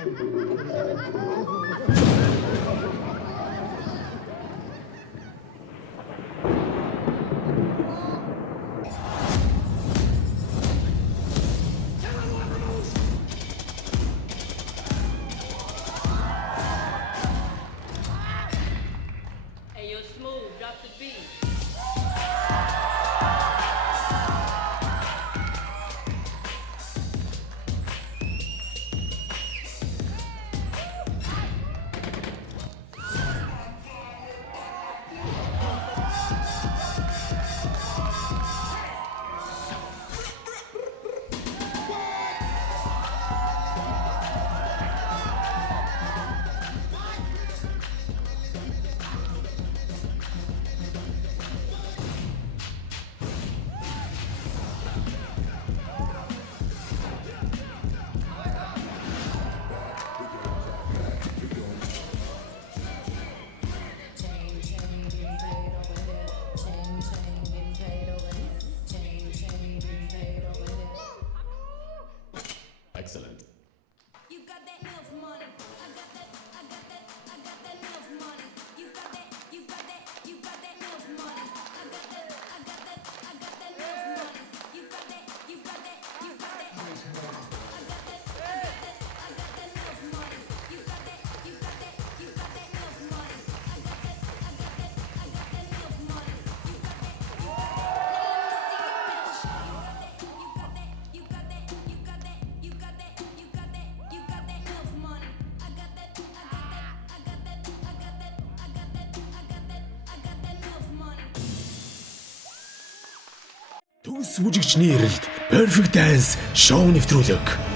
Hey, yo, Smooth, drop the beat. Excellent. You got that MILF money. I got that MILF money. You got that MILF money. I got that MILF money. You got that MILF money. I got that MILF money. You got that MILF money. I got that MILF money. You got that. You got that MILF money. I got that MILF money. Төвс бүжигчний эрэлт Perfect Dance шоу нэвтрүүлэг.